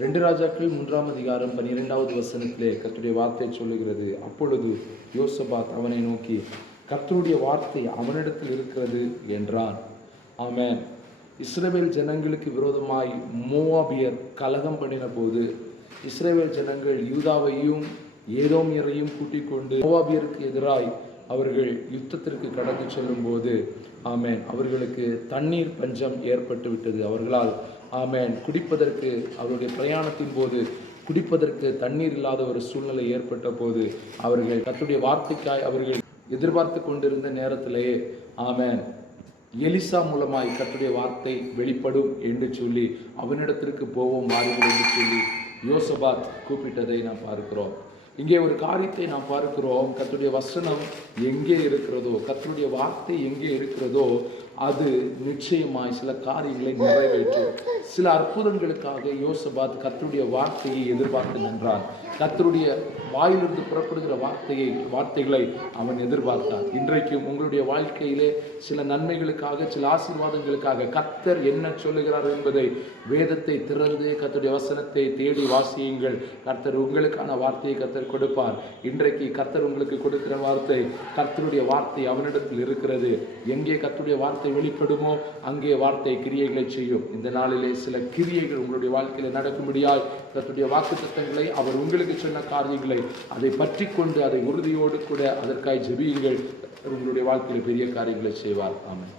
2 ராஜாக்கள் 3ஆம் அதிகாரம் 12வது வசனத்திலே கர்த்தருடைய வார்த்தை சொல்லுகிறது. அப்பொழுது யோசபாத் அவனை நோக்கி, கர்த்தருடைய வார்த்தை அவனிடத்தில் இருக்கிறது என்றான். ஆமென். இஸ்ரவேல் ஜனங்களுக்கு விரோதமாய் மோவாபியர் கலகம் பண்ணின போது இஸ்ரவேல் ஜனங்கள் யூதாவையும் ஏதோமியரையும் கூட்டிக் கொண்டு மோவாபியருக்கு எதிராய் அவர்கள் யுத்தத்திற்கு கடந்து செல்லும் போது ஆமென் அவர்களுக்கு தண்ணீர் பஞ்சம் ஏற்பட்டு விட்டது. அவர்களால் ஆமென் குடிப்பதற்கு அவருடைய பிரயாணத்தின் போது குடிப்பதற்கு தண்ணீர் இல்லாத ஒரு சூழ்நிலை ஏற்பட்ட போது அவர்கள் கர்த்தருடைய வார்த்தைக்காய் அவர்கள் எதிர்பார்த்து கொண்டிருந்த நேரத்திலேயே ஆமென் எலிசா மூலமாய் கர்த்தருடைய வார்த்தை வெளிப்படும் என்று சொல்லி அவனிடத்திற்கு போவோம் வாருங்கள் என்று சொல்லி யோசபாத் கூப்பிட்டதை நாம் பார்க்கிறோம். இங்கே ஒரு காரியத்தை நாம் பார்க்கிறோம். கர்த்தருடைய வசனம் எங்கே இருக்கிறதோ, கர்த்தருடைய வார்த்தை எங்கே இருக்கிறதோ அது நிச்சயமாய் சில காரியங்களை நிறைவேற்றும். சில அற்புதங்களுக்காக யோசபாத் கர்த்தருடைய வார்த்தையை எதிர்பார்த்து நின்றான். கர்த்தருடைய வாயிலிருந்து புறப்படுகிற வார்த்தைகளை அவன் எதிர்பார்த்தான். இன்றைக்கும் உங்களுடைய வாழ்க்கையிலே சில நன்மைகளுக்காக, சில ஆசீர்வாதங்களுக்காக கர்த்தர் என்ன சொல்லுகிறார் என்பதை வேதத்தை திறந்து கர்த்தருடைய வசனத்தை தேடி வாசியுங்கள். கர்த்தர் உங்களுக்கான வார்த்தையை கர்த்தர் கொடுப்பார். இன்றைக்கு கர்த்தர் உங்களுக்கு கொடுக்கிற வார்த்தை, கர்த்தருடைய வார்த்தை அவனிடத்தில் இருக்கிறது. எங்கே கர்த்தருடைய வார்த்தை வெளிப்படுமோ அங்கே வார்த்தை கிரியைகளை செய்யும். இந்த நாளிலே சில கிரியைகள் உங்களுடைய வாழ்க்கையில நடக்கும்படியாய் கர்த்தருடைய வாக்குத்தத்தங்களை, அவர் உங்களுக்கு சொன்ன காரியங்களை அதை பற்றி கொண்டு அதை உறுதியோடு கூட அதற்காய் ஜெபியுங்கள். உங்களுடைய வாழ்க்கையில பெரிய காரியங்களை செய்வார். ஆமென்.